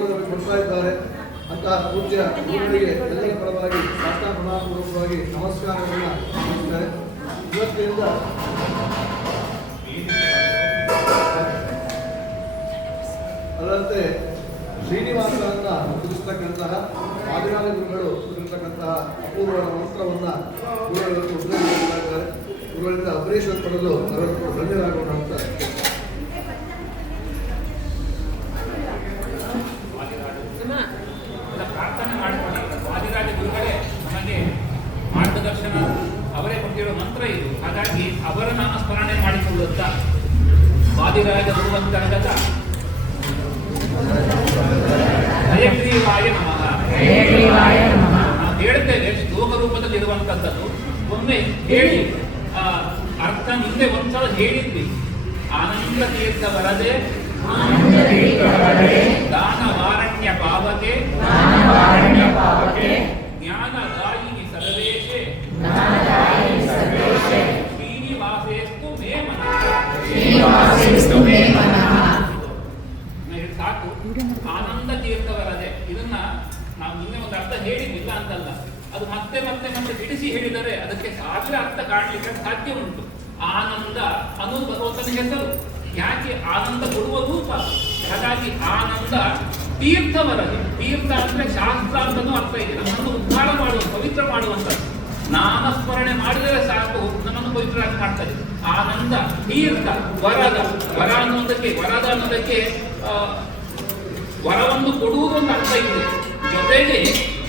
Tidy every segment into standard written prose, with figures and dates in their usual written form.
ಕೊಡ್ತಾ ಇದ್ದಾರೆ ಅಂತಹ ಪೂಜ್ಯ ಗುರುಗಳಿಗೆ ಎಲ್ಲರ ಪರವಾಗಿ ಸಾಷ್ಟಾಂಗಪೂರ್ವಕವಾಗಿ ನಮಸ್ಕಾರಗಳನ್ನು ಮಾಡ್ತಾರೆ. ಇವತ್ತಿನಿಂದ ಅದರಂತೆ ಶ್ರೀನಿವಾಸರನ್ನ ತಿಳಿಸ್ತಕ್ಕಂತಹ ಆದಿನಾಥ ಗುರುಗಳು ತಿಳಿರ್ತಕ್ಕಂತಹ ಅಪೂರ್ವ ಮಂತ್ರವನ್ನು ಗುರುಗಳು ಉಪದೇಶಿಸ್ತಾ ಇದ್ದಾರೆ. ಗುರುಗಳಿಂದ ಅಪರೇಷನ್ ಪಡೆದು ಅವರನ್ನು ಧನ್ಯರಾಗೋಣ ಅಂತ ಪ್ರಾರ್ಥನೆ ಮಾಡ್ತಾರೆ. ಆದಿರಾಜ ಗುರುಗಳೇ ನಮಗೆ ಮಾರ್ಗದರ್ಶನ ಅವರೇ ಕೊಟ್ಟಿರೋ ಮಂತ್ರ ಇದು. ಹಾಗಾಗಿ ಅವರ ನಾಮ ಸ್ಮರಣೆ ಮಾಡಿಕೊಳ್ಳುತ್ತಾ ಆದಿರಾಜ ಗುರುವಂತರ್ಗತ ಹಯಗ್ರೀವಾಯ ನಮಃ ನಾವು ಹೇಳ್ತೇವೆ. ಶ್ಲೋಕ ರೂಪದಲ್ಲಿರುವಂತದ್ದು ಒಮ್ಮೆ ಹೇಳಿ ಅರ್ಥ ಹಿಂದೆ ಒಂದ್ಸಲ ಹೇಳಿದ್ವಿ. ಆನಂದ ತೀರ್ಥ ವರದೆ ದಾನವಾರಣ್ಯ ಪಾವಕೆ ಜ್ಞಾನದಾಯಿನಿ ಸರ್ವೇಶೆ ಶ್ರೀನಿವಾಸೇಸ್ತು ಮೇ ಮನಃ. ಸಾಕು. ಆನಂದ ತೀರ್ಥ ವರದೆ ಇದನ್ನ ನಾವು ನಿನ್ನೆ ಒಂದು ಅರ್ಥ ಹೇಳಿದ್ವಿಲ್ಲ ಅಂತಲ್ಲ, ಅದು ಮತ್ತೆ ಮತ್ತೆ ಮತ್ತೆ ಬಿಡಿಸಿ ಹೇಳಿದರೆ ಅದಕ್ಕೆ ಸಾವಿರ ಅರ್ಥ ಕಾಣಲಿಕ್ಕೆ ಸಾಧ್ಯ ಉಂಟು. ಆನಂದ ಅನ್ನೋದು ಭಗವಂತನ ಹೆಸರು. ಯಾಕೆ ಆನಂದ ಕೊಡುವ ರೂಪ. ಹಾಗಾಗಿ ಆನಂದ ತೀರ್ಥ ವರದೆ. ತೀರ್ಥ ಅಂದ್ರೆ ಶಾಸ್ತ್ರ ಅಂತನೂ ಅರ್ಥ ಇದೆ. ನಮ್ಮನ್ನು ಉದ್ಧಾರ ಮಾಡುವ, ಪವಿತ್ರ ಮಾಡುವಂಥದ್ದು. ನಾಮಸ್ಮರಣೆ ಮಾಡಿದರೆ ಸಾಕು ನಮ್ಮನ್ನು ಪವಿತ್ರ ಮಾಡ್ತದೆ. ಆನಂದ ತೀರ್ಥ ವರದ. ವರ ಅನ್ನೋದಕ್ಕೆ, ವರದ ಅನ್ನೋದಕ್ಕೆ ವರವನ್ನು ಕೊಡುವುದು ಒಂದು ಅರ್ಥ ಇದೆ. ಜೊತೆಗೆ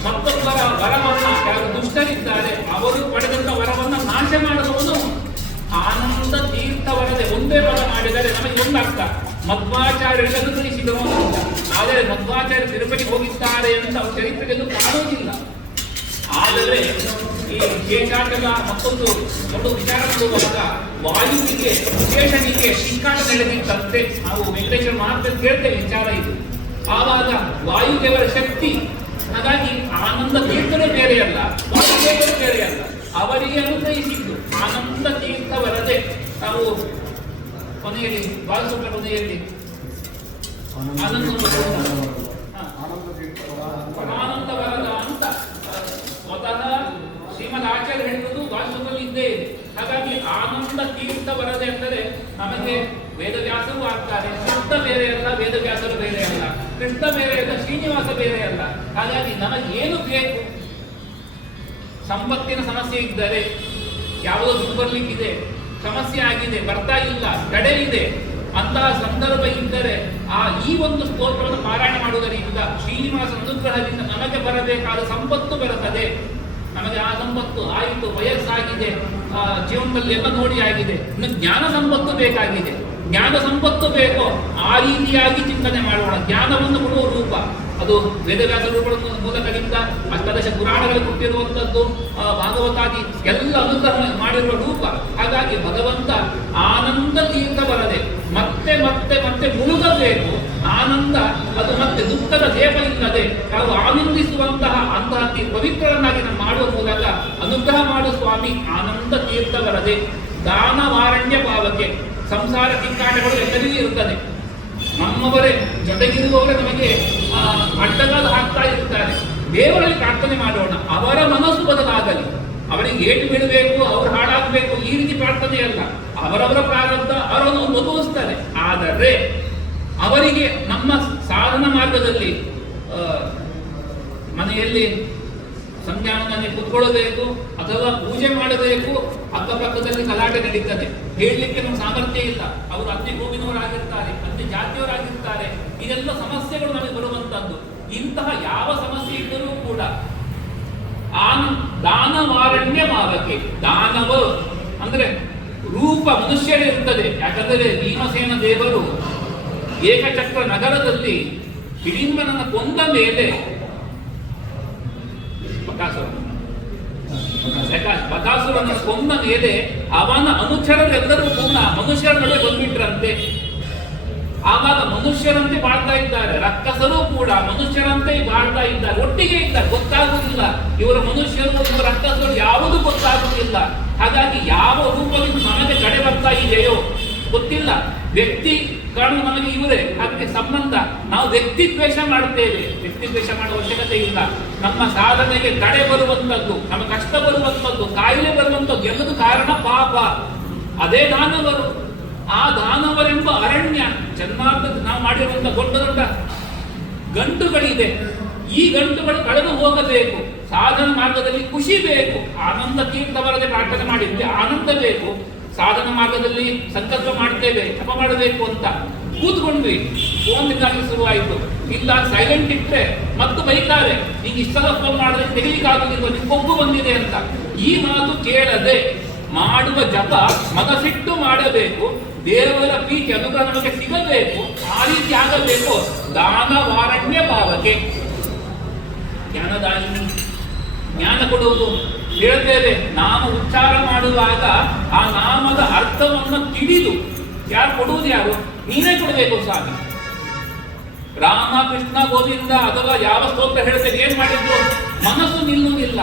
ಮತ್ತೊಬ್ಬರ ವರವನ್ನ, ಯಾರು ದುಷ್ಟರಿದ್ದಾರೆ ಅವರು ಪಡೆದಂತ ವರವನ್ನ ನಾಶ ಮಾಡುವುದು. ಆನಂದ ತೀರ್ಥ ವರದೆ ಒಂದೇ ಪದ ಮಾಡಿದರೆ ನಮಗೆ ಒಂದು ಅರ್ಥ. ಮಧ್ವಾಚಾರ್ಯರಿಗೆ ಅನುಗ್ರಹಿಸಿದರು ಅಂತ. ಆದರೆ ಮಧ್ವಾಚಾರ್ಯ ತಿರುಪತಿ ಹೋಗಿದ್ದಾರೆ ಅಂತ ಅವ್ರ ಚರಿತ್ರೆಗೆಲ್ಲೂ ಕಾಣುವುದಿಲ್ಲ. ಆದರೆ ಈ ವಿಶೇಷಾಟದ ಮತ್ತೊಂದು ದೊಡ್ಡ ವಿಚಾರ ಮಾಡುವಾಗ ವಾಯುವಿಗೆ ವಿಶೇಷನಿಗೆ ಶಿಂಕಾಟ ನಡೆದಿತ್ತಂತೆ. ನಾವು ವೆಂಕಟೇಶ್ವರ ಮಹಾತ್ಮ ಕೇಳ್ತೇವೆ ವಿಚಾರ ಇದು. ಆವಾಗ ವಾಯುದೇವರ ಶಕ್ತಿ. ಹಾಗಾಗಿ ಆನಂದ ತೀರ್ಥನೇ ಬೇರೆಯಲ್ಲ, ವಾಯುದೇವರು ಬೇರೆಯಲ್ಲ, ಅವರಿಗೆ ಅನುಗ್ರಹಿಸಿದ್ದು ಆನಂದ ತೀರ್ಥ ವರದೆ. ನಾವು ಕೊನೆಯಲ್ಲಿ ಬಾಲಸೂತ್ರ ಕೊನೆಯಲ್ಲಿ ಆನಂದ ವರದ ಅಂತ ಸ್ವತಃ ಶ್ರೀಮದ್ ಆಚಾರ್ಯ ಹೇಳುವುದು ಬಾಲಸೂತ್ರದಲ್ಲಿ ಇದ್ದೇ ಇದೆ. ಹಾಗಾಗಿ ಆನಂದ ತೀರ್ಥ ವರದೆ ಅಂದರೆ ನಮಗೆ ವೇದವ್ಯಾಸರು ಆಗ್ತಾರೆ. ಕೃಷ್ಣ ಬೇರೆ ಅಲ್ಲ, ವೇದವ್ಯಾಸರು ಬೇರೆ ಅಲ್ಲ, ಕೃಷ್ಣ ಬೇರೆ ಅಲ್ಲ, ಶ್ರೀನಿವಾಸ ಬೇರೆ ಅಲ್ಲ. ಹಾಗಾಗಿ ನಮಗೇನು ಬೇಕು? ಸಂಪತ್ತಿನ ಸಮಸ್ಯೆ ಇದ್ದರೆ, ಯಾವುದೋ ದುಡ್ಡು ಬರ್ಲಿಕ್ಕಿದೆ, ಸಮಸ್ಯೆ ಆಗಿದೆ, ಬರ್ತಾ ಇಲ್ಲ, ತಡೆ ಇದೆ, ಅಂತಹ ಸಂದರ್ಭ ಇದ್ದರೆ ಈ ಒಂದು ಸ್ತೋತ್ರವನ್ನು ಪಾರಾಯಣ ಮಾಡುವುದರಿಂದ ಶ್ರೀನಿವಾಸ ಅನುಗ್ರಹದಿಂದ ನಮಗೆ ಬರಬೇಕಾದ ಸಂಪತ್ತು ಬರುತ್ತದೆ. ನಮಗೆ ಆ ಸಂಪತ್ತು ಆಯಿತು, ವಯಸ್ಸಾಗಿದೆ, ಜೀವನದಲ್ಲಿ ಎಲ್ಲ ನೋಡಿ ಆಗಿದೆ, ಇನ್ನು ಜ್ಞಾನ ಸಂಪತ್ತು ಬೇಕಾಗಿದೆ. ಜ್ಞಾನ ಸಂಪತ್ತು ಬೇಕೋ ಆ ರೀತಿಯಾಗಿ ಚಿಂತನೆ ಮಾಡೋಣ. ಜ್ಞಾನವನ್ನು ಕೊಡುವ ರೂಪ ಅದು ವೇದವ್ಯಾಸ ರೂಪಗಳ ಮೂಲಕದಿಂದ ಅಷ್ಟಾದಶ ಪುರಾಣಗಳು ಕೊಟ್ಟಿರುವಂಥದ್ದು, ಭಾಗವತಾದಿ ಎಲ್ಲ ಅನುಗ್ರಹ ಮಾಡಿರುವ ರೂಪ. ಹಾಗಾಗಿ ಭಗವಂತ ಆನಂದ ತೀರ್ಥ ಬರದೆ ಮತ್ತೆ ಮತ್ತೆ ಮತ್ತೆ ಮುಳುಗಬೇಕು. ಆನಂದ ಅದು ಮತ್ತೆ ದುಃಖದ ಲೇಪ ಇಲ್ಲದೆ ನಾವು ಆನಂದಿಸುವಂತಹ ಅಂತಹ ಪವಿತ್ರರನ್ನಾಗಿ ನಾವು ಮಾಡುವ ಮೂಲಕ ಅನುಗ್ರಹ ಮಾಡು ಸ್ವಾಮಿ. ಆನಂದ ತೀರ್ಥ ಬರದೆ ದಾನವಾರಣ್ಯ ಪಾವಕೆ. ಸಂಸಾರ ಕಿಕ್ಕಾಟಗಳು ಎಲ್ಲರಿಗೂ ಇರುತ್ತದೆ. ನಮ್ಮವರೇ ಜೊತೆಗಿರುವವರೇ ನಮಗೆ ಅಡ್ಡಗಾಲು ಹಾಕ್ತಾ ಇರುತ್ತಾರೆ. ದೇವರಲ್ಲಿ ಪ್ರಾರ್ಥನೆ ಮಾಡೋಣ, ಅವರ ಮನಸ್ಸು ಬದಲಾಗಲಿ. ಅವರಿಗೆ ಏಟು ಬೀಳಬೇಕು, ಅವರು ಹಾಳಾಗಬೇಕು, ಈ ರೀತಿ ಪ್ರಾರ್ಥನೆ ಅಲ್ಲ. ಅವರವರ ಪ್ರಾರಬ್ಧ ಅವರನ್ನು ಒದಗಿಸ್ತಾರೆ. ಆದರೆ ಅವರಿಗೆ ನಮ್ಮ ಸಾಧನ ಮಾರ್ಗದಲ್ಲಿ ಮನೆಯಲ್ಲಿ ಸಂಧ್ಯಾವನಲ್ಲಿ ಕೂತ್ಕೊಳ್ಳಬೇಕು ಅಥವಾ ಪೂಜೆ ಮಾಡಬೇಕು, ಅಕ್ಕಪಕ್ಕದಲ್ಲಿ ಗಲಾಟೆ ನಡೀತದೆ. ಹೇಳಲಿಕ್ಕೆ ನಮ್ಮ ಸಾಮರ್ಥ್ಯ ಇಲ್ಲ. ಅವರು ಅತಿ ಭೂಮಿನವರಾಗಿರ್ತಾರೆ, ಅತಿ ಜಾತಿಯವರಾಗಿರ್ತಾರೆ. ಇದೆಲ್ಲ ಸಮಸ್ಯೆಗಳು ನಮಗೆ ಬರುವಂತದ್ದು. ಇಂತಹ ಯಾವ ಸಮಸ್ಯೆ ಇದ್ದರೂ ಕೂಡ ದಾನವಾರಣ್ಯ ಮಾವಕ್ಕೆ. ದಾನವ ಅಂದ್ರೆ ರೂಪ ಮನುಷ್ಯರೇ ಇರ್ತದೆ. ಯಾಕಂದರೆ ಭೀಮಸೇನ ದೇವರು ಏಕಚಕ್ರ ನಗರದಲ್ಲಿ ಹಿಡಿಂಬನನ್ನು ಕೊಂದ ಮೇಲೆ ಬಕಾಸುರನ ಕೊಂದ ಮೇಲೆ ಅವನ ಅನುಚರರೆಲ್ಲರೂ ಕೂಡ ಮನುಷ್ಯರ ನಡುವೆ ಬಂದ್ಬಿಟ್ರಂತೆ. ಆವಾಗ ಮನುಷ್ಯರಂತೆ ಬಾಳ್ತಾ ಇದ್ದಾರೆ, ರಕ್ಕಸರು ಕೂಡ ಮನುಷ್ಯರಂತೆ ಬಾಳ್ತಾ ಇದ್ದಾರೆ, ಒಟ್ಟಿಗೆ ಇದ್ದಾರೆ. ಗೊತ್ತಾಗುವುದಿಲ್ಲ ಇವರ ಮನುಷ್ಯರು, ಇವರ ರಕ್ಕಸರು ಯಾವುದು ಗೊತ್ತಾಗುವುದಿಲ್ಲ. ಹಾಗಾಗಿ ಯಾವ ರೂಪದಿಂದ ನಮಗೆ ಕಡೆ ಬರ್ತಾ ಇದೆಯೋ ಗೊತ್ತಿಲ್ಲ. ವ್ಯಕ್ತಿ ಕಾಣುವ ನಮಗೆ ಇವರೇ, ಅದಕ್ಕೆ ಸಂಬಂಧ. ನಾವು ವ್ಯಕ್ತಿ ದ್ವೇಷ ಮಾಡುತ್ತೇವೆ, ವ್ಯಕ್ತಿ ದ್ವೇಷ ಮಾಡುವ ಅವಶ್ಯಕತೆ ಇಲ್ಲ. ನಮ್ಮ ಸಾಧನೆಗೆ ತಡೆ ಬರುವಂಥದ್ದು, ನಮ್ಮ ಕಷ್ಟ ಬರುವಂಥದ್ದು, ಕಾಯಿಲೆ ಬರುವಂಥದ್ದು ಎಲ್ಲದೂ ಕಾರಣ ಪಾಪ. ಅದೇ ದಾನವರು. ಆ ದಾನವರೆಂಬ ಅರಣ್ಯ ಚೆನ್ನಾಗಿ ನಾವು ಮಾಡಿರುವಂಥ ದೊಡ್ಡ ದೊಡ್ಡ ಗಂಟುಗಳಿದೆ. ಈ ಗಂಟುಗಳು ಕಳೆದು ಹೋಗಬೇಕು. ಸಾಧನ ಮಾರ್ಗದಲ್ಲಿ ಖುಷಿ ಬೇಕು. ಆನಂದ ತೀರ್ಥವರದೆ ಪ್ರಾರ್ಥನೆ ಮಾಡಿದ್ದೆ, ಆನಂದ ಬೇಕು. ಸಾಧನ ಮಾರ್ಗದಲ್ಲಿ ಸಂಕಲ್ಪ ಮಾಡ್ತೇವೆ, ಜಪ ಮಾಡಬೇಕು ಅಂತ ಕೂತ್ಕೊಂಡ್ವಿ, ಫೋನ್ ಇದ್ದಾಗಲೇ ಶುರುವಾಯಿತು. ಇಲ್ಲ ಸೈಲೆಂಟ್ ಇಟ್ಟರೆ ಮತ್ತು ಬೈತಾರೆ, ಈಗ ಇಷ್ಟೆಲ್ಲ ಫೋನ್ ಮಾಡಿದ್ರೆ ತೆಗಿಲಿಕ್ಕಾಗೋದಿಲ್ಲ, ನಿಮ್ಗೆ ಕೊಬ್ಬು ಬಂದಿದೆ ಅಂತ. ಈ ಮಾತು ಕೇಳದೆ ಮಾಡುವ ಜಪ ಮನಸ್ಸಿಟ್ಟು ಮಾಡಬೇಕು. ದೇವರ ಪ್ರೀತಿ ಅನುಗ್ರಹ ನಮಗೆ ಸಿಗಬೇಕು. ಆ ರೀತಿ ಆಗಬೇಕು. ದಾನವಾರಣ್ಯ ಭಾವಕ್ಕೆ ಜ್ಞಾನದಾಯಿನಿ, ಜ್ಞಾನ ಕೊಡುವುದು. ಹೇಳ್ತೇವೆ, ನಾಮ ಉಚ್ಚಾರ ಮಾಡುವಾಗ ಆ ನಾಮದ ಅರ್ಥವನ್ನು ತಿಳಿದು, ಯಾರು ಕೊಡುವುದು? ಯಾರು? ನೀನೇ ಕೊಡಬೇಕು ಸ್ವಾಮಿ. ರಾಮ ಕೃಷ್ಣ ಗೋವಿಂದ ಅಥವಾ ಯಾವ ಸ್ತೋತ್ರ ಹೇಳ್ತೇವೆ, ಏನ್ ಮಾಡಿದ್ರು ಮನಸ್ಸು ನಿಲ್ಲುವುದಿಲ್ಲ,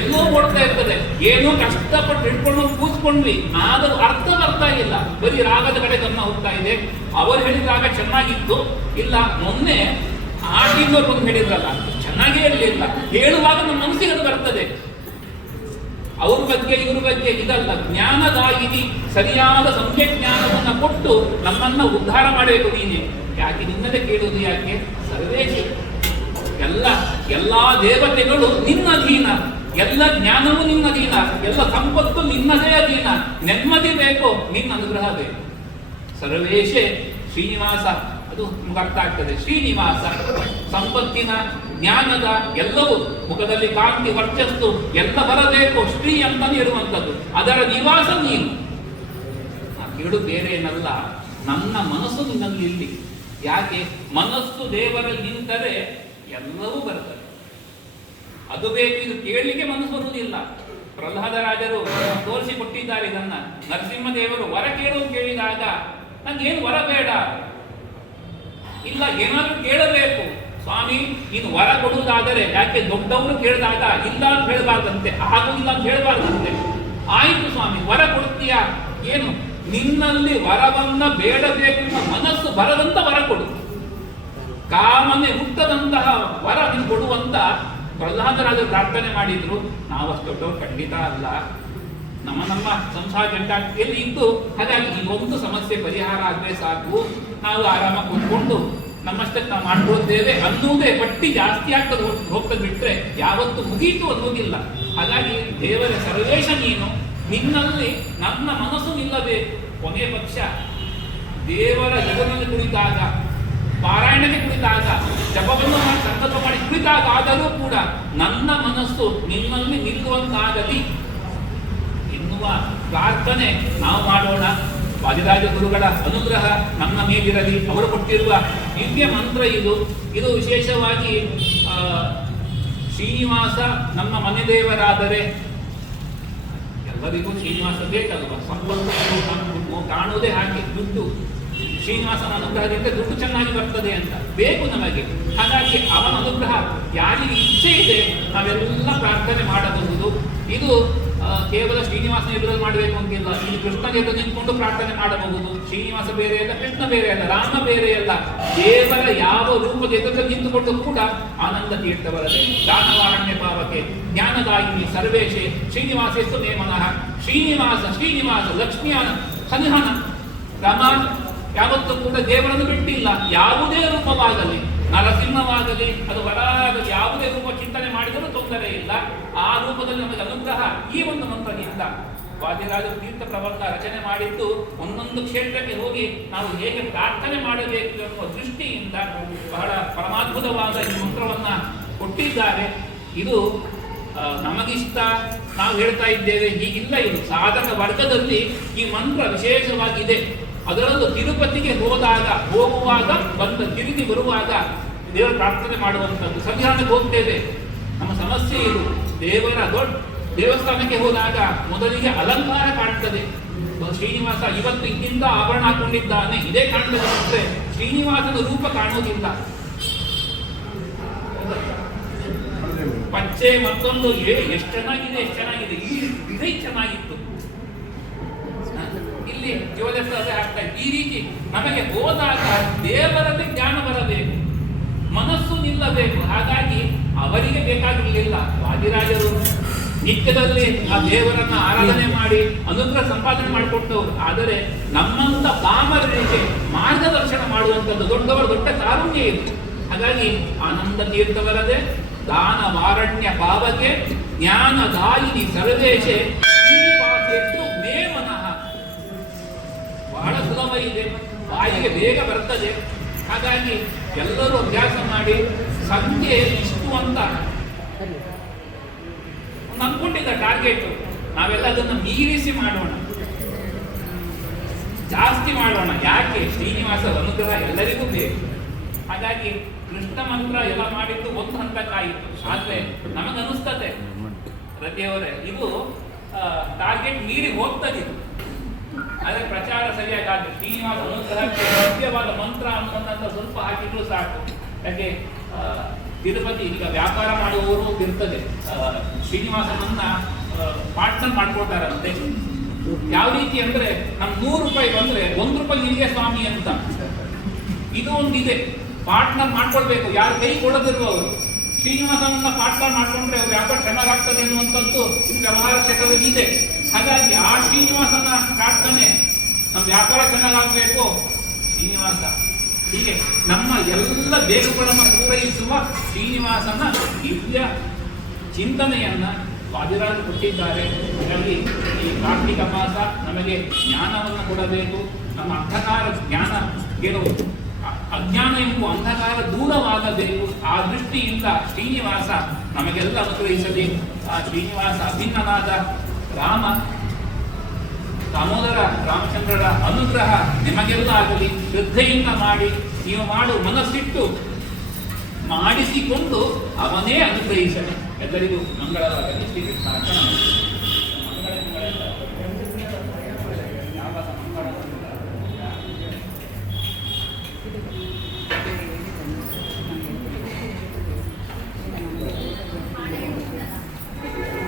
ಎಲ್ಲೋ ಓಡ್ತಾ ಇರ್ತದೆ. ಏನೋ ಕಷ್ಟಪಟ್ಟು ಹಿಡ್ಕೊಂಡು ಕೂತ್ಕೊಂಡ್ವಿ, ಆದರೂ ಅರ್ಥ ಬರ್ತಾ ಇಲ್ಲ, ಬರೀ ರಾಗದ ಕಡೆ ಗಮನ ಹೋಗ್ತಾ ಇದೆ. ಅವರು ಹೇಳಿದ ರಾಗ ಚೆನ್ನಾಗಿತ್ತು, ಇಲ್ಲ ಮೊನ್ನೆ ಆಟಿನವ್ರು ಬಂದು ಹೇಳಿದ್ರಲ್ಲ ಚೆನ್ನಾಗೇ ಇರಲಿಲ್ಲ, ಹೇಳುವಾಗ ನಮ್ಮ ಮನಸ್ಸಿಗೆ ಅದು ಬರ್ತದೆ. ಅವ್ರ ಬಗ್ಗೆ ಇವ್ರ ಬಗ್ಗೆ ಇದಲ್ಲ. ಜ್ಞಾನದಾಯಿನಿ ಸರಿಯಾದ ಸಮ್ಯಕ್ ಜ್ಞಾನವನ್ನು ಕೊಟ್ಟು ನಮ್ಮನ್ನ ಉದ್ಧಾರ ಮಾಡಬೇಕು. ನೀನೆ ಯಾಕೆ ನಿನ್ನದೇ ಕೇಳುವುದು? ಯಾಕೆ? ಸರ್ವೇಶ ಎಲ್ಲಾ ದೇವತೆಗಳು ನಿನ್ನ ಅಧೀನ, ಎಲ್ಲ ಜ್ಞಾನವೂ ನಿನ್ನ ಅಧೀನ, ಎಲ್ಲ ಸಂಪತ್ತು ನಿನ್ನದೇ ಅಧೀನ. ನೆಮ್ಮದಿ ಬೇಕು, ನಿನ್ನ ಅನುಗ್ರಹ ಬೇಕು. ಸರ್ವೇಶೇ ಶ್ರೀನಿವಾಸ, ಅದು ನಮ್ಗೆ ಅರ್ಥ ಆಗ್ತದೆ. ಶ್ರೀನಿವಾಸ ಸಂಪತ್ತಿನ, ಜ್ಞಾನದ ಎಲ್ಲವೂ, ಮುಖದಲ್ಲಿ ಕಾಂತಿ, ವರ್ಚಸ್ಸು ಎಲ್ಲ ಬರಬೇಕು. ಶ್ರೀ ಅಂತಾನೆ ಇರುವಂಥದ್ದು, ಅದರ ನಿವಾಸ ನೀನು. ಕೇಳು ಬೇರೆ ಏನಲ್ಲ, ನನ್ನ ಮನಸ್ಸು ನಿನ್ನಲ್ಲಿ ಇಲ್ಲಿ. ಯಾಕೆ? ಮನಸ್ಸು ದೇವರಲ್ಲಿ ನಿಂತರೆ ಎಲ್ಲವೂ ಬರ್ತದೆ. ಅದು ಬೇಕು, ಇದು ಕೇಳಲಿಕ್ಕೆ ಮನಸ್ಸು ಬರುವುದಿಲ್ಲ. ಪ್ರಹ್ಲಾದರಾಜರು ತೋರಿಸಿಕೊಟ್ಟಿದ್ದಾರೆ ಇದನ್ನ. ನರಸಿಂಹದೇವರು ವರ ಕೇಳು ಕೇಳಿದಾಗ, ನಂಗೇನು ವರ ಬೇಡ, ಇಲ್ಲ ಏನಾದ್ರೂ ಕೇಳಬೇಕು ಸ್ವಾಮಿ, ನೀನು ವರ ಕೊಡುವುದಾದರೆ. ಯಾಕೆ? ದೊಡ್ಡವರು ಕೇಳಿದಾಗ ಇಲ್ಲ ಅಂತ ಹೇಳಬಾರ್ದಂತೆ, ಆಗುದಿಲ್ಲ ಅಂತ ಹೇಳಬಾರ್ದಂತೆ. ಆಯ್ತು ಸ್ವಾಮಿ, ವರ ಕೊಡ್ತೀಯಾ? ಏನು? ನಿನ್ನಲ್ಲಿ ವರವನ್ನ ಬೇಡಬೇಕು ಮನಸ್ಸು ಬರದಂತ ವರ ಕೊಡು. ಕಾಮನೆ ಹುಟ್ಟದಂತಹ ವರ ನೀನು ಕೊಡುವಂತ ಪ್ರಹ್ಲಾದರಾಜರು ಪ್ರಾರ್ಥನೆ ಮಾಡಿದ್ರು. ನಾವಷ್ಟು ದೊಡ್ಡವರು ಖಂಡಿತ ಅಲ್ಲ, ನಮ್ಮ ಸಂಸಾರ ಜಂಟಾಟಿಯಲ್ಲಿ ಇದ್ದು, ಹಾಗಾಗಿ ಈ ಒಂದು ಸಮಸ್ಯೆ ಪರಿಹಾರ ಆದ್ರೆ ಸಾಕು, ನಾವು ಆರಾಮಾಗಿ ಕೂತ್ಕೊಂಡು ನಮ್ಮಷ್ಟಕ್ಕೆ ನಾವು ಮಾಡ್ಕೊಳ್ತೇವೆ ಅನ್ನುವುದೇ. ಪಟ್ಟಿ ಜಾಸ್ತಿ ಆಗ್ತದೆ ಹೋಗ್ತದೆ ಬಿಟ್ರೆ ಯಾವತ್ತು ಮುಗೀತು ಅನ್ನೋದಿಲ್ಲ. ಹಾಗಾಗಿ ದೇವರ ಸರ್ವೇಶ ನೀನು, ನಿನ್ನಲ್ಲಿ ನನ್ನ ಮನಸ್ಸು ನಿಲ್ಲಬೇಕು. ಕೊನೆಯ ಪಕ್ಷ ದೇವರ ಜಗದಲ್ಲಿ ಕುಳಿತಾಗ, ಪಾರಾಯಣಕ್ಕೆ ಕುಳಿತಾಗ, ಜಪವನ್ನು ಮಾಡಿ ಸಂಕಲ್ಪ ಮಾಡಿ ಕುಳಿತಾಗ ಆದರೂ ಕೂಡ ನನ್ನ ಮನಸ್ಸು ನಿನ್ನಲ್ಲಿ ನಿಲ್ಲುವಂತಾಗಲಿ ಎನ್ನುವ ಪ್ರಾರ್ಥನೆ ನಾವು ಮಾಡೋಣ. ವಾದಿರಾಜ ಗುರುಗಳ ಅನುಗ್ರಹ ನಮ್ಮ ಮೇಲಿರಲಿ. ಅವರು ಕೊಟ್ಟಿರುವ ದಿವ್ಯ ಮಂತ್ರ ಇದು. ಇದು ವಿಶೇಷವಾಗಿ ಶ್ರೀನಿವಾಸ ನಮ್ಮ ಮನೆ ದೇವರಾದರೆ ಎಲ್ಲರಿಗೂ ಶ್ರೀನಿವಾಸ ಬೇಕಲ್ವ. ಸಂಪತ್ತು ಕಾಣುವುದೇ ಹಾಗೆ, ದುಡ್ಡು ಶ್ರೀನಿವಾಸನ ಅನುಗ್ರಹದಿಂದ ದುಡ್ಡು ಚೆನ್ನಾಗಿ ಬರ್ತದೆ ಅಂತ ಬೇಕು ನಮಗೆ. ಹಾಗಾಗಿ ಅವನ ಅನುಗ್ರಹ ಯಾರಿಗೆ ಇಚ್ಛೆ ಇದೆ ನಾವೆಲ್ಲ ಪ್ರಾರ್ಥನೆ ಮಾಡಬಹುದು. ಇದು ಕೇವಲ ಶ್ರೀನಿವಾಸನ ಎದುರಲ್ಲಿ ಮಾಡಬೇಕು ಅಂತಿಲ್ಲ. ಇಲ್ಲಿ ಕೃಷ್ಣನ ಎದುರು ನಿಂತ್ಕೊಂಡು ಪ್ರಾರ್ಥನೆ ಮಾಡಬಹುದು. ಶ್ರೀನಿವಾಸ ಬೇರೆ ಅಲ್ಲ, ಕೃಷ್ಣ ಬೇರೆ ಅಲ್ಲ, ರಾಮ ಬೇರೆ ಅಲ್ಲ. ದೇವರ ಯಾವ ರೂಪದ ಎದುರಲ್ಲಿ ನಿಂತುಕೊಂಡು ಕೂಡ ಆನಂದ ತೀರ್ಥವರದೆ ದಾನವಾರಣ್ಯ ಭಾವಕ್ಕೆ ಜ್ಞಾನದಾಯಿನಿ ಸರ್ವೇಶೆ ಶ್ರೀನಿವಾಸೇಸ್ತು ನೇಮನಃ. ಶ್ರೀನಿವಾಸ ಶ್ರೀನಿವಾಸ ಲಕ್ಷ್ಮಿಯ ಸನಿಹನ. ರಾಮ ಯಾವತ್ತೂ ಕೂಡ ದೇವರನ್ನು ಬಿಟ್ಟಿಲ್ಲ. ಯಾವುದೇ ರೂಪವಾಗಲಿ, ನರಸಿಂಹವಾಗಲಿ, ಅದು ವರಾಗಲಿ, ಯಾವುದೇ ರೂಪ ಚಿಂತನೆ ಮಾಡಿದರೂ ತೊಂದರೆ ಇಲ್ಲ. ಆ ರೂಪದಲ್ಲಿ ನಮಗೆ ಅನುಗ್ರಹ ಈ ಒಂದು ಮಂತ್ರದಿಂದ. ವಾದಿರಾಜರು ತೀರ್ಥ ಪ್ರಬಂಧ ರಚನೆ ಮಾಡಿದ್ದು ಒಂದೊಂದು ಕ್ಷೇತ್ರಕ್ಕೆ ಹೋಗಿ ನಾವು ಹೇಗೆ ಪ್ರಾರ್ಥನೆ ಮಾಡಬೇಕು ಎನ್ನುವ ದೃಷ್ಟಿಯಿಂದ ಬಹಳ ಪರಮಾದ್ಭುತವಾದ ಈ ಮಂತ್ರವನ್ನ ಕೊಟ್ಟಿದ್ದಾರೆ. ಇದು ನಮಗಿಷ್ಟ, ನಾವು ಹೇಳ್ತಾ ಇದ್ದೇವೆ ಹೀಗಿಲ್ಲ. ಇದು ಸಾಧಕ ವರ್ಗದಲ್ಲಿ ಈ ಮಂತ್ರ ವಿಶೇಷವಾಗಿದೆ. ಅದರಲ್ಲೂ ತಿರುಪತಿಗೆ ಹೋಗುವಾಗ ತಿರುಗಿ ಬರುವಾಗ ದೇವರ ಪ್ರಾರ್ಥನೆ ಮಾಡುವಂಥದ್ದು. ಸಂಧಾನಕ್ಕೆ ಹೋಗ್ತೇವೆ, ನಮ್ಮ ಸಮಸ್ಯೆ ಇದು. ದೇವರ ದೊಡ್ಡ ದೇವಸ್ಥಾನಕ್ಕೆ ಹೋದಾಗ ಮೊದಲಿಗೆ ಅಲಂಕಾರ ಕಾಣ್ತದೆ. ಶ್ರೀನಿವಾಸ ಇವತ್ತು ಇಂತಿಂತ ಆಭರಣ ಹಾಕೊಂಡಿದ್ದಾನೆ, ಇದೇ ಕಾಣ್ತದೆ ಅಂದ್ರೆ ಶ್ರೀನಿವಾಸನ ರೂಪ ಕಾಣುವುದಿಲ್ಲ. ಪಚ್ಚೆ ಮತ್ತೊಂದು ಎಷ್ಟು ಚೆನ್ನಾಗಿದೆ, ಎಷ್ಟು ಚೆನ್ನಾಗಿದೆ, ಈ ಡಿಸೈನ್ ಚೆನ್ನಾಗಿತ್ತು. ಇಲ್ಲಿ ಇಲ್ಲಿ ಜೀವದಷ್ಟೇ ಆಗ್ತಾ ಇದೆ. ಈ ರೀತಿ ನಮಗೆ ಹೋದಾಗ ದೇವರಲ್ಲಿ ಜ್ಞಾನ ಬರಬೇಕು, ಮನಸ್ಸು ನಿಲ್ಲಬೇಕು. ಹಾಗಾಗಿ ಅವರಿಗೆ ಬೇಕಾಗಿರಲಿಲ್ಲ. ವಾದಿರಾಜರು ನಿತ್ಯದಲ್ಲಿ ಆ ದೇವರನ್ನ ಆರಾಧನೆ ಮಾಡಿ ಅನುಗ್ರಹ ಸಂಪಾದನೆ ಮಾಡಿಕೊಟ್ಟವರು. ಆದರೆ ನಮ್ಮಂತ ಪಾಮರರಿಗೆ ಮಾರ್ಗದರ್ಶನ ಮಾಡುವಂಥದ್ದು ದೊಡ್ಡ ಕಾರುಣ್ಯ ಇದೆ. ಹಾಗಾಗಿ ಆನಂದ ತೀರ್ಥವರದೆ ದಾನ ವಾರಣ್ಯ ಪಾವಕೆ ಜ್ಞಾನದಾಯಿನಿ ಸರ್ವೇಶೆ ಶ್ರೀನಿವಾಸೇಷ್ಟು ಮೇ ಮನಃ. ಬಹಳ ಸುಲಭ ಇದೆ, ಬಾಯಿಗೆ ಬೇಗ ಬರ್ತದೆ. ಹಾಗಾಗಿ ಎಲ್ಲರೂ ಅಭ್ಯಾಸ ಮಾಡಿ ಸಂಖ್ಯೆ ಇಷ್ಟು ಅಂತ ಅಂದ್ಕೊಂಡಿದ್ದ ಟಾರ್ಗೆಟ್, ನಾವೆಲ್ಲ ಅದನ್ನು ಮೀರಿಸಿ ಮಾಡೋಣ, ಜಾಸ್ತಿ ಮಾಡೋಣ. ಯಾಕೆ? ಶ್ರೀನಿವಾಸರ ಅನುಗ್ರಹ ಎಲ್ಲರಿಗೂ ಬೇಕು. ಹಾಗಾಗಿ ಕೃಷ್ಣ ಮಂತ್ರ ಎಲ್ಲ ಮಾಡಿದ್ದು ಒಂದು ಹಂತಕ್ಕಾಯಿತು. ಆದ್ರೆ ನಮಗನಿಸ್ತದೆ ರತಿಯವರೇ, ಇದು ಟಾರ್ಗೆಟ್ ಮೀರಿ ಹೋಗ್ತದೆ. ಆದ್ರೆ ಪ್ರಚಾರ ಸರಿಯಾಗಿ ಆದ್ರೆ ಶ್ರೀನಿವಾಸ ಅನುಗ್ರಹಕ್ಕೆ ಸತ್ಯವಾದ ಮಂತ್ರ ಅನ್ನೋದಂತ ಸ್ವಲ್ಪ ಹಾಕಿದ್ರು ಸಾಕು. ಯಾಕೆ ತಿರುಪತಿ ಈಗ ವ್ಯಾಪಾರ ಮಾಡುವವರು ಇರ್ತದೆ, ಶ್ರೀನಿವಾಸನನ್ನ ಪಾರ್ಟ್ನರ್ ಮಾಡ್ಕೊಳ್ತಾರಂತೆ. ಯಾವ ರೀತಿ ಅಂದ್ರೆ ನಮ್ 100 ರೂಪಾಯಿ ಬಂದ್ರೆ 1 ರೂಪಾಯಿ ನಿಮಗೆ ಸ್ವಾಮಿ ಅಂತ. ಇದು ಒಂದಿದೆ, ಪಾರ್ಟ್ನರ್ ಮಾಡ್ಕೊಳ್ಬೇಕು. ಯಾರು ಕೈ ಕೊಡದಿರುವವರು ಶ್ರೀನಿವಾಸನನ್ನ ಪಾರ್ಟ್ನರ್ ಮಾಡ್ಕೊಂಡ್ರೆ ಅವ್ರ ವ್ಯಾಪಾರ ಚೆನ್ನಾಗಾಗ್ತದೆ ಅನ್ನುವಂಥದ್ದು ಇದು ವ್ಯವಹಾರ ಕ್ಷೇತ್ರದಲ್ಲಿ ಇದೆ. ಹಾಗಾಗಿ ಆ ಶ್ರೀನಿವಾಸನ ಪ್ರಾರ್ಥನೆ, ನಮ್ಮ ವ್ಯಾಪಾರ ಚೆನ್ನಾಗಾಗಬೇಕು ಶ್ರೀನಿವಾಸ. ಹೀಗೆ ನಮ್ಮ ಎಲ್ಲ ಬೇಗುಗಳನ್ನು ಪೂರೈಸುವ ಶ್ರೀನಿವಾಸನ ದಿವ್ಯ ಚಿಂತನೆಯನ್ನ ವಾದಿರಾಜರು ಕೊಟ್ಟಿದ್ದಾರೆ. ಇದರಲ್ಲಿ ಈ ಕಾರ್ತಿಕ ಮಾಸ ನಮಗೆ ಜ್ಞಾನವನ್ನು ಕೊಡಬೇಕು. ನಮ್ಮ ಅಂಧಕಾರ ಜ್ಞಾನ ಗೆಲುವು, ಅಜ್ಞಾನ ಎಂಬುವ ಅಂಧಕಾರ ದೂರವಾಗಬೇಕು. ಆ ದೃಷ್ಟಿಯಿಂದ ಶ್ರೀನಿವಾಸ ನಮಗೆಲ್ಲ ಅನುಗ್ರಹಿಸಬೇಕು. ಆ ಶ್ರೀನಿವಾಸ ಅಭಿನ್ನನಾದ ರಾಮ ದಾಮೋದರ ರಾಮಚಂದ್ರರ ಅನುಗ್ರಹ ನಿಮಗೆಲ್ಲ ಆಗಲಿ. ಶ್ರದ್ಧೆಯಿಂದ ಮಾಡಿ, ನೀವು ಮಾಡು ಮನಸ್ಸಿಟ್ಟು ಮಾಡಿಸಿಕೊಂಡು ಅವನೇ ಅನುಗ್ರಹಿಸಲಿ. ಎಲ್ಲರಿಗೂ ಮಂಗಳವಾಗಲಿ. ಶ್ರೀ ಕೃಷ್ಣ.